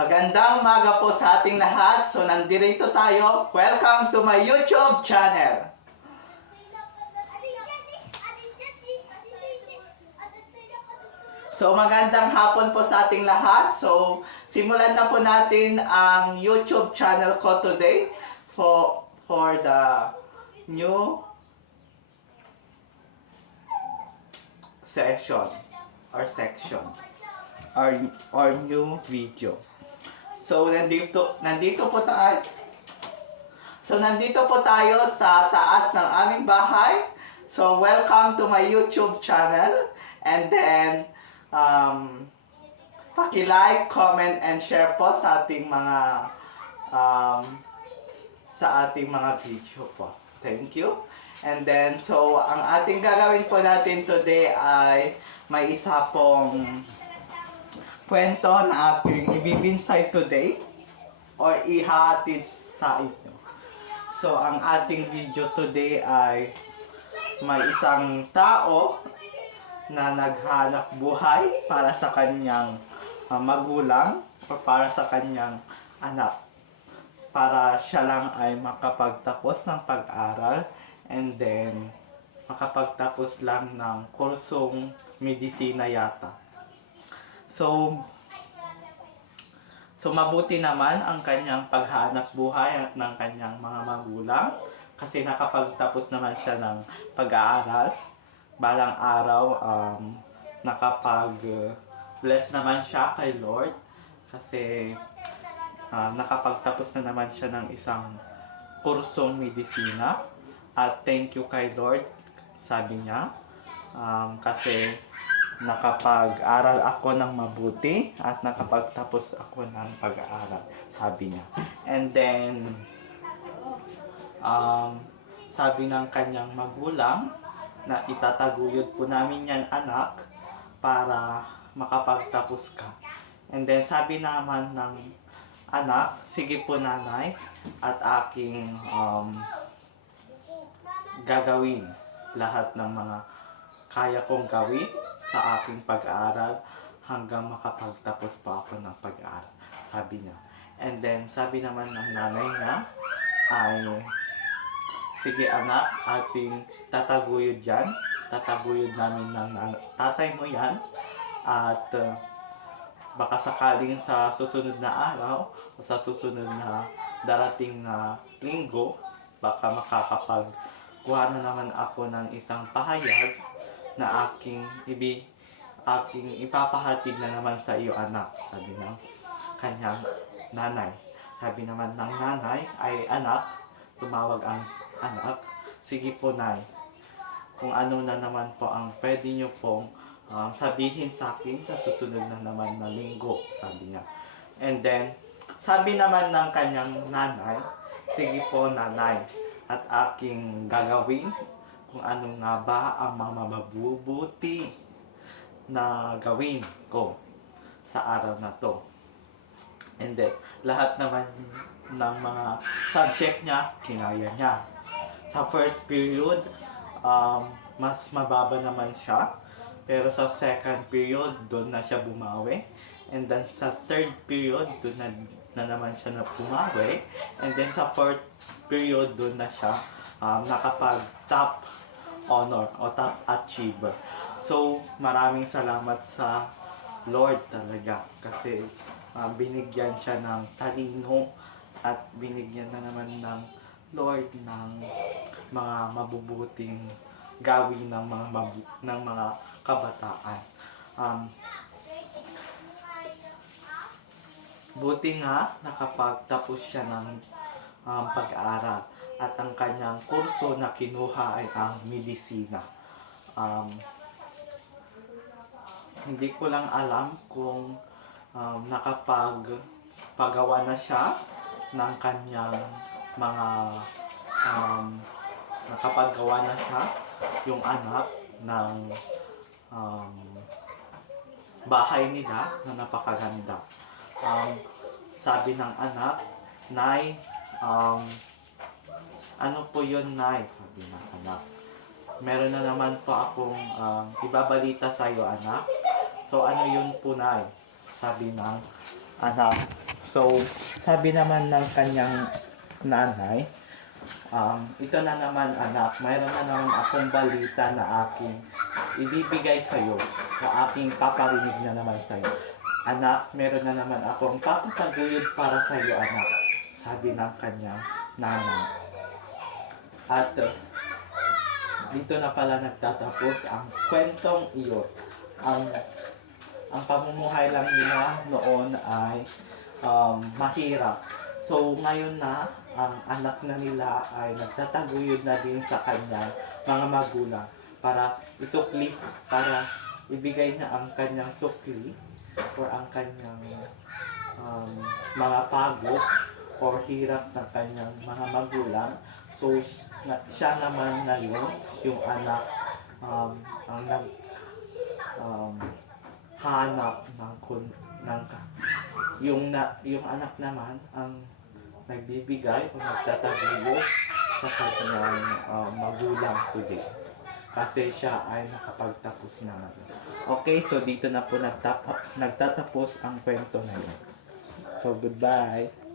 Magandang umaga po sa ating lahat. So, nandito tayo. Welcome to my YouTube channel. So, magandang hapon po sa ating lahat. So, simulan na po natin ang YouTube channel ko today for the new section or new video. So, nandito po tayo sa taas ng aming bahay. So, welcome to my YouTube channel. And then, paki-like, comment, and share po sa ating mga video po. Thank you. And then, so, ang ating gagawin po natin today ay may isa pong kwento na ating ibibinsay today or ihatid sa inyo. So, ang ating video today ay may isang tao na naghanap buhay para sa kanyang magulang o para sa kanyang anak. Para siya lang ay makapagtapos ng pag-aral and then makapagtapos lang ng kursong medisina yata. So mabuti naman ang kanyang paghanap buhay ng kanyang mga magulang kasi nakapagtapos naman siya ng pag-aaral. Balang araw, nakapag-bless naman siya kay Lord kasi nakapagtapos na naman siya ng isang kursong medisina. At thank you kay Lord, sabi niya, kasi nakapag-aral ako ng mabuti at nakapagtapos ako ng pag-aaral, sabi niya. And then, sabi ng kanyang magulang na itataguyod po namin yan anak para makapagtapos ka. And then sabi naman ng anak, sige po nanay at aking gagawin lahat ng mga kaya kong gawin sa aking pag-aaral hanggang makapagtapos pa ako ng pag-aaral, sabi niya. And then sabi naman ng nanay niya ay, sige anak, ating tataguyod yan. Tataguyod namin ng tatay mo yan. At baka sakaling sa susunod na araw o sa susunod na darating na linggo, baka makakapagkuha na naman ako ng isang pahayag na aking ipapahatid na naman sa iyo anak, sabi ng kanyang nanay. Sabi naman ng nanay ay, anak, tumawag ang anak, sige po nay, kung ano na naman po ang pwede nyo pong sabihin sa akin sa susunod na naman na linggo, sabi niya. And then, sabi naman ng kanyang nanay, sige po nanay, at aking gagawin kung ano nga ba ang mga mabubuti na gawin ko sa araw na to. And then, lahat naman ng mga subject niya, kinaya niya. Sa first period, mas mababa naman siya. Pero sa second period, doon na siya bumawi. And then sa third period, doon na naman siya na bumawi. And then sa fourth period, doon na siya nakapag-top honor o top achiever. So, maraming salamat sa Lord talaga. Kasi binigyan siya ng talino at binigyan na naman ng Lord ng mga mabubuting gawin ng mga kabataan. Buti nga nakapagtapos siya ng pag-aaral at ang kanyang kurso na kinuha ay ang medisina. Hindi ko lang alam kung nakapagawa na siya ng kanyang mga nakapagawa na siya yung anak ng bahay nila na napakaganda. Sabi ng anak, Nay, ano po yun Nay? Sabi ng anak, meron na naman po akong ibabalita sa iyo anak. So ano yun po Nay? Sabi ng anak. So, sabi naman ng kanyang nanay, ito na naman anak, mayroon na naman akong balita na aking ibibigay sa'yo o aking paparinig na naman sa'yo. Anak, meron na naman akong papataguyod para sa'yo anak, sabi ng kanyang nanay. At dito na pala nagtatapos ang kwentong iyon. Ang pamumuhay lang nila noon ay mahirap. So ngayon na, ang anak na nila ay nagtataguyod na din sa kanyang mga magulang para isukli, para ibigay na ang kanyang sukli or ang kanyang mga pagod or hirap ng kanyang mga magulang. So siya naman na yun, yung anak ang nag hanap yung anak naman ang nagbibigay o nagtataguyo sa kanyang magulang today. Kasi siya ay nakapagtapos na ngayon. Okay, so dito na po nagtatapos ang kwento na yun. So, goodbye!